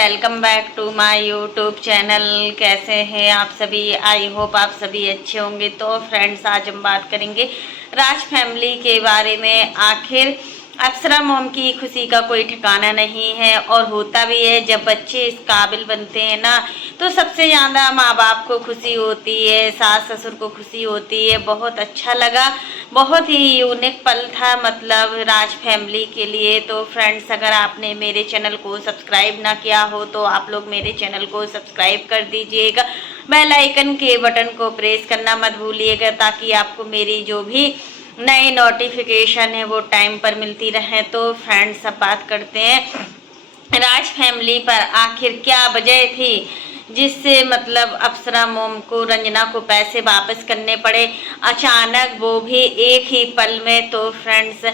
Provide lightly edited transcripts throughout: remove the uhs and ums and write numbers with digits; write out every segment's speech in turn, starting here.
Welcome back to my YouTube channel. कैसे हैं आप सभी? आई होप आप सभी अच्छे होंगे। तो फ्रेंड्स, आज हम बात करेंगे राज फैमिली के बारे में। आखिर अप्सरा मॉम की खुशी का कोई ठिकाना नहीं है, और होता भी है जब बच्चे इस काबिल बनते हैं ना, तो सबसे ज़्यादा माँ बाप को खुशी होती है, सास ससुर को खुशी होती है। बहुत अच्छा लगा, बहुत ही यूनिक पल था मतलब राज फैमिली के लिए। तो फ्रेंड्स, अगर आपने मेरे चैनल को सब्सक्राइब ना किया हो तो आप लोग मेरे चैनल को सब्सक्राइब कर दीजिएगा। बेल आइकन के बटन को प्रेस करना मत भूलिएगा, ताकि आपको मेरी जो भी नई नोटिफिकेशन है वो टाइम पर मिलती रहे। तो फ्रेंड्स, अब बात करते हैं राज फैमिली पर। आखिर क्या वजह थी जिससे मतलब अप्सरा मॉम को, रंजना को पैसे वापस करने पड़े अचानक, वो भी एक ही पल में। तो फ्रेंड्स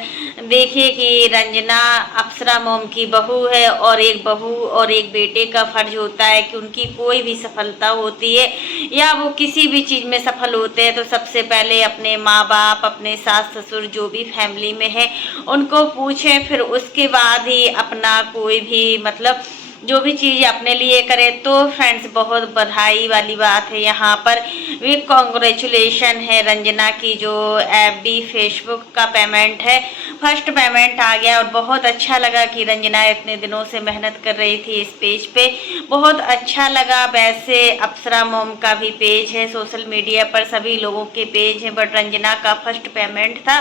देखिए कि रंजना अप्सरा मॉम की बहू है, और एक बहू और एक बेटे का फर्ज होता है कि उनकी कोई भी सफलता होती है या वो किसी भी चीज़ में सफल होते हैं तो सबसे पहले अपने माँ बाप, अपने सास ससुर जो भी फैमिली में है उनको पूछें, फिर उसके बाद ही अपना कोई भी मतलब जो भी चीज़ अपने लिए करे। तो फ्रेंड्स, बहुत बधाई वाली बात है यहाँ पर। वी कॉन्ग्रेचुलेशन है रंजना की, जो एफबी फेसबुक का पेमेंट है, फर्स्ट पेमेंट आ गया। और बहुत अच्छा लगा कि रंजना इतने दिनों से मेहनत कर रही थी इस पेज पे, बहुत अच्छा लगा। वैसे अप्सरा मॉम का भी पेज है सोशल मीडिया पर, सभी लोगों के पेज हैं, बट रंजना का फर्स्ट पेमेंट था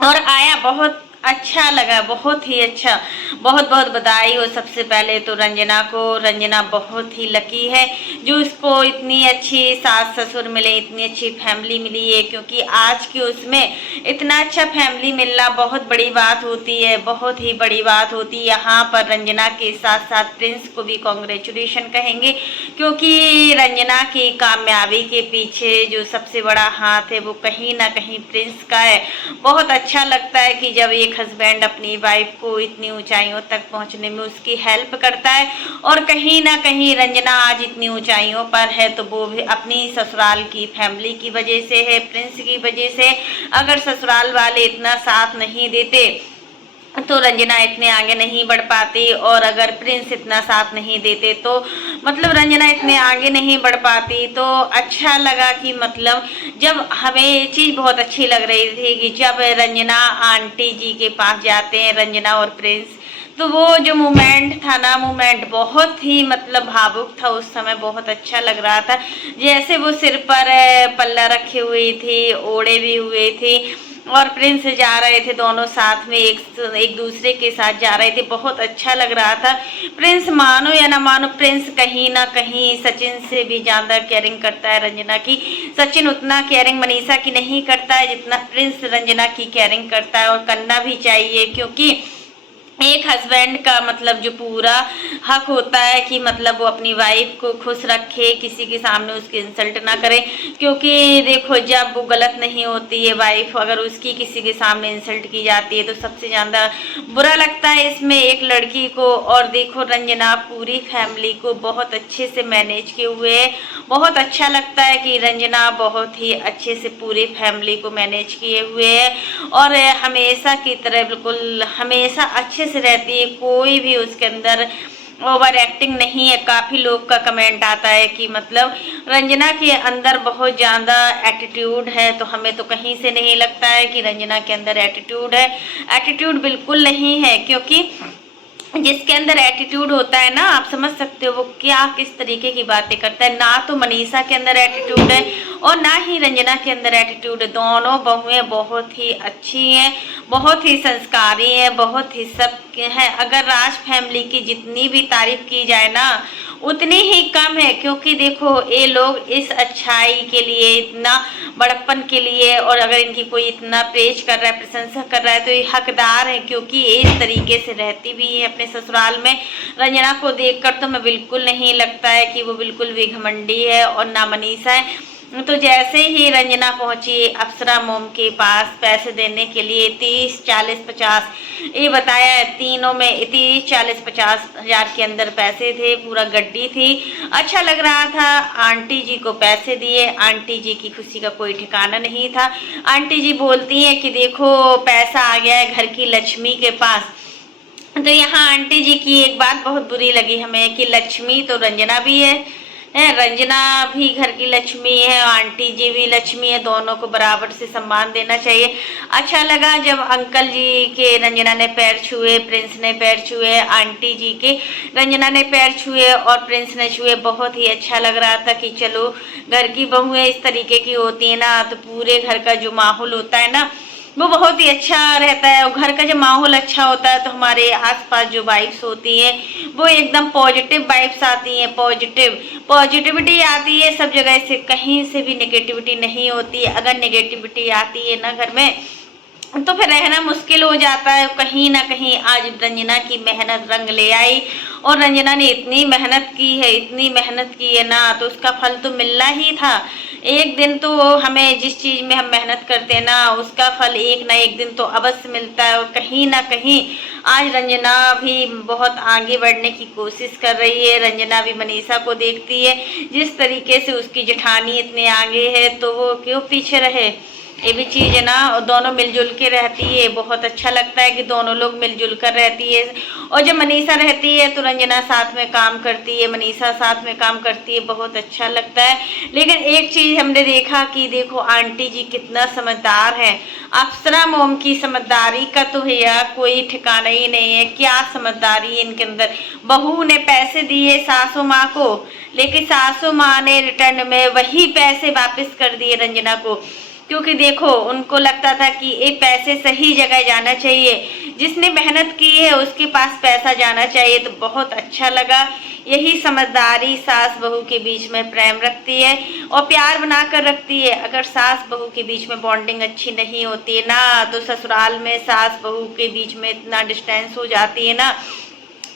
और आया, बहुत अच्छा लगा, बहुत ही अच्छा। बहुत बहुत बधाई हो सबसे पहले तो रंजना को। रंजना बहुत ही लकी है जो उसको इतनी अच्छी सास ससुर मिले, इतनी अच्छी फैमिली मिली है, क्योंकि आज की उसमें इतना अच्छा फैमिली मिलना बहुत बड़ी बात होती है, बहुत ही बड़ी बात होती है। यहाँ पर रंजना के साथ साथ प्रिंस को भी कॉन्ग्रेचुलेशन कहेंगे, क्योंकि रंजना की कामयाबी के पीछे जो सबसे बड़ा हाथ है वो कहीं ना कहीं प्रिंस का है। बहुत अच्छा लगता है कि जब एक हस्बैंड अपनी वाइफ को इतनी ऊंचाइयों तक पहुंचने में उसकी हेल्प करता है, और कहीं ना कहीं रंजना आज इतनी ऊंचाइयों पर है तो वो भी अपनी ससुराल की फैमिली की वजह से है, प्रिंस की वजह से। अगर ससुराल वाले इतना साथ नहीं देते तो रंजना इतने आगे नहीं बढ़ पाती, और अगर प्रिंस इतना साथ नहीं देते तो मतलब रंजना इतने आगे नहीं बढ़ पाती। तो अच्छा लगा कि मतलब जब हमें ये चीज़ बहुत अच्छी लग रही थी कि जब रंजना आंटी जी के पास जाते हैं, रंजना और प्रिंस, तो वो जो मोमेंट था ना, मोमेंट बहुत ही मतलब भावुक था उस समय, बहुत अच्छा लग रहा था। जैसे वो सिर पर पल्ला रखे हुई थी, ओढ़े भी हुए थे, और प्रिंस जा रहे थे, दोनों साथ में एक दूसरे के साथ जा रहे थे, बहुत अच्छा लग रहा था। प्रिंस, मानो या ना मानो, प्रिंस कहीं ना कहीं सचिन से भी ज़्यादा केयरिंग करता है रंजना की। सचिन उतना केयरिंग मनीषा की नहीं करता है जितना प्रिंस रंजना की केयरिंग करता है, और करना भी चाहिए, क्योंकि एक हस्बैंड का मतलब जो पूरा हक होता है कि मतलब वो अपनी वाइफ को खुश रखे, किसी के सामने उसकी इंसल्ट ना करे। क्योंकि देखो, जब वो गलत नहीं होती है वाइफ, अगर उसकी किसी के सामने इंसल्ट की जाती है तो सबसे ज़्यादा बुरा लगता है इसमें एक लड़की को। और देखो, रंजना पूरी फैमिली को बहुत अच्छे से मैनेज किए हुए है। बहुत अच्छा लगता है कि रंजना बहुत ही अच्छे से पूरी फैमिली को मैनेज किए हुए है, और हमेशा की तरह बिल्कुल हमेशा अच्छे से रहती है। कोई भी उसके अंदर ओवर एक्टिंग नहीं है। काफ़ी लोग का कमेंट आता है कि मतलब रंजना के अंदर बहुत ज़्यादा एटीट्यूड है, तो हमें तो कहीं से नहीं लगता है कि रंजना के अंदर एटीट्यूड है। एटीट्यूड बिल्कुल नहीं है, क्योंकि जिसके अंदर एटीट्यूड होता है ना, आप समझ सकते हो वो क्या किस तरीके की बातें करता है। ना तो मनीषा के अंदर एटीट्यूड है और ना ही रंजना के अंदर एटीट्यूड है। दोनों बहुएं बहुत ही अच्छी हैं, बहुत ही संस्कारी हैं, बहुत ही सब हैं। अगर राज फैमिली की जितनी भी तारीफ की जाए ना उतनी ही कम है, क्योंकि देखो ये लोग इस अच्छाई के लिए, इतना बड़प्पन के लिए, और अगर इनकी कोई इतना प्रेज कर रहा है, प्रशंसा कर रहा है, तो ये हकदार है, क्योंकि ये इस तरीके से रहती भी है अपने ससुराल में। रंजना को देखकर तो मैं बिल्कुल नहीं लगता है कि वो बिल्कुल भी घमंडी है, और ना मनीषा है। तो जैसे ही रंजना पहुंची अप्सरा मॉम के पास पैसे देने के लिए, 30, 40, 50 ये बताया है, तीनों में 30, 40, 50 हज़ार के अंदर पैसे थे, पूरा गड्डी थी। अच्छा लग रहा था। आंटी जी को पैसे दिए, आंटी जी की खुशी का कोई ठिकाना नहीं था। आंटी जी बोलती हैं कि देखो पैसा आ गया है घर की लक्ष्मी के पास, तो यहाँ आंटी जी की एक बात बहुत बुरी लगी हमें कि लक्ष्मी तो रंजना भी है रंजना भी घर की लक्ष्मी है और आंटी जी भी लक्ष्मी है, दोनों को बराबर से सम्मान देना चाहिए। अच्छा लगा जब अंकल जी के रंजना ने पैर छुए, प्रिंस ने पैर छुए, आंटी जी के रंजना ने पैर छुए और प्रिंस ने छुए। बहुत ही अच्छा लग रहा था कि चलो घर की बहुएं इस तरीके की होती है ना, तो पूरे घर का जो माहौल होता है ना वो बहुत ही अच्छा रहता है। और घर का जब माहौल अच्छा होता है तो हमारे आसपास जो वाइब्स होती हैं वो एकदम पॉजिटिव वाइब्स आती हैं, पॉजिटिविटी आती है सब जगह से, कहीं से भी नेगेटिविटी नहीं होती है। अगर नेगेटिविटी आती है ना घर में तो फिर रहना मुश्किल हो जाता है। कहीं ना कहीं आज रंजना की मेहनत रंग ले आई और रंजना ने इतनी मेहनत की है, इतनी मेहनत की है ना, तो उसका फल तो मिलना ही था। एक दिन तो हमें जिस चीज में हम मेहनत करते हैं ना उसका फल एक ना एक दिन तो अवश्य मिलता है। और कहीं ना कहीं आज रंजना भी बहुत आगे बढ़ने की कोशिश कर रही है। रंजना भी मनीषा को देखती है, जिस तरीके से उसकी जेठानी इतने आगे है तो वो क्यों पीछे रहे। ये भी चीज़ है ना, और दोनों मिलजुल के रहती है, बहुत अच्छा लगता है कि दोनों लोग मिलजुल कर रहती है। और जब मनीषा रहती है तो रंजना साथ में काम करती है, मनीषा साथ में काम करती है, बहुत अच्छा लगता है। लेकिन एक चीज़ हमने देखा कि देखो आंटी जी कितना समझदार है। अप्सरा मोम की समझदारी का तो भैया कोई ठिकाना ही नहीं है, क्या समझदारी है इनके अंदर। बहू ने पैसे दिए सासू माँ को, लेकिन सासू माँ ने रिटर्न में वही पैसे वापस कर दिए रंजना को, क्योंकि देखो उनको लगता था कि ये पैसे सही जगह जाना चाहिए, जिसने मेहनत की है उसके पास पैसा जाना चाहिए। तो बहुत अच्छा लगा। यही समझदारी सास बहू के बीच में प्रेम रखती है और प्यार बना कर रखती है। अगर सास बहू के बीच में बॉन्डिंग अच्छी नहीं होती है ना तो ससुराल में सास बहू के बीच में इतना डिस्टेंस हो जाती है ना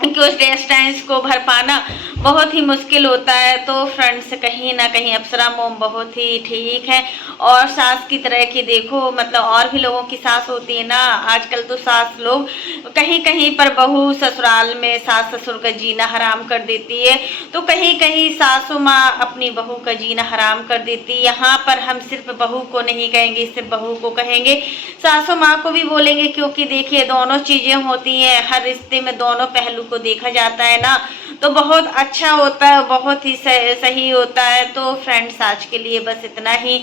कि उस डिस्टेंस को भर पाना बहुत ही मुश्किल होता है। तो फ्रेंड्स कहीं ना कहीं अप्सरा मोम बहुत ही ठीक है। और सास की तरह की देखो मतलब और भी लोगों की सास होती है ना, आजकल तो सास लोग कहीं कहीं पर बहू ससुराल में सास ससुर का जीना हराम कर देती है, तो कहीं कहीं सासू माँ अपनी बहू का जीना हराम कर देती है। यहाँ पर हम सिर्फ बहू को नहीं कहेंगे, सिर्फ बहू को कहेंगे, सासू माँ को भी बोलेंगे, क्योंकि देखिए दोनों चीजें होती हैं, हर रिश्ते में दोनों पहलू को देखा जाता है ना, तो बहुत अच्छा होता है, बहुत ही सही होता है। तो फ्रेंड्स आज के लिए बस इतना ही।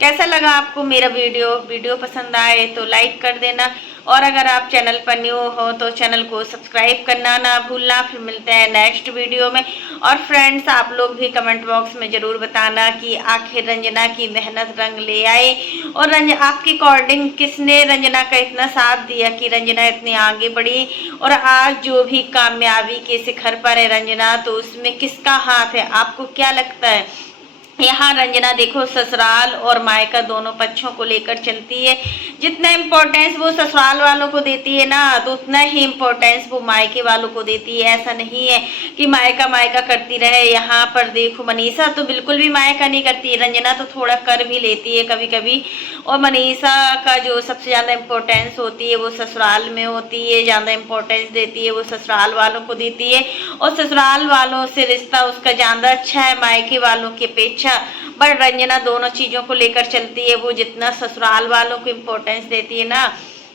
कैसा लगा आपको मेरा वीडियो पसंद आए तो लाइक कर देना, और अगर आप चैनल पर न्यू हो तो चैनल को सब्सक्राइब करना ना भूलना। फिर मिलते हैं नेक्स्ट वीडियो में। और फ्रेंड्स आप लोग भी कमेंट बॉक्स में ज़रूर बताना कि आखिर रंजना की मेहनत रंग ले आए, और आपके अकॉर्डिंग किसने रंजना का इतना साथ दिया कि रंजना इतनी आगे बढ़ी, और आज जो भी कामयाबी के शिखर पर है रंजना, तो उसमें किसका हाथ है, आपको क्या लगता है। यहाँ रंजना देखो ससुराल और मायका दोनों पक्षों को लेकर चलती है। जितना इम्पोर्टेंस वो ससुराल वालों को देती है ना तो उतना ही इम्पोर्टेंस वो मायके वालों को देती है। ऐसा नहीं है कि मायका मायका करती रहे। यहाँ पर देखो मनीषा तो बिल्कुल भी मायका नहीं करती, रंजना तो थोड़ा कर भी लेती है कभी कभी। और मनीषा का जो सबसे ज़्यादा इम्पोर्टेंस होती है वो ससुराल में होती है, ज़्यादा इम्पोर्टेंस देती है वो ससुराल वालों को देती है, और ससुराल वालों से रिश्ता उसका ज़्यादा अच्छा है मायके वालों की अपेक्षा। बट रंजना दोनों चीजों को लेकर चलती है, वो जितना ससुराल वालों को इम्पोर्टेंस देती है ना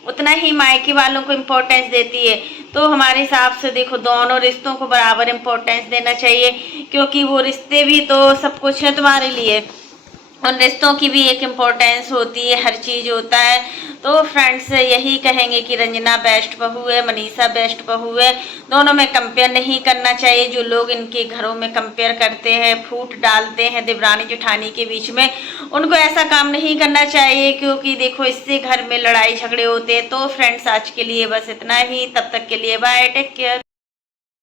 उतना ही मायके वालों को इम्पोर्टेंस देती है। तो हमारे हिसाब से देखो दोनों रिश्तों को बराबर इम्पोर्टेंस देना चाहिए, क्योंकि वो रिश्ते भी तो सब कुछ है तुम्हारे लिए, उन रिश्तों की भी एक इम्पोर्टेंस होती है, हर चीज़ होता है। तो फ्रेंड्स यही कहेंगे कि रंजना बेस्ट बहू है, मनीषा बेस्ट बहू है, दोनों में कंपेयर नहीं करना चाहिए। जो लोग इनके घरों में कंपेयर करते हैं, फूट डालते हैं देवरानी जेठानी के बीच में, उनको ऐसा काम नहीं करना चाहिए, क्योंकि देखो इससे घर में लड़ाई झगड़े होते हैं। तो फ्रेंड्स आज के लिए बस इतना ही, तब तक के लिए बाय, टेक केयर।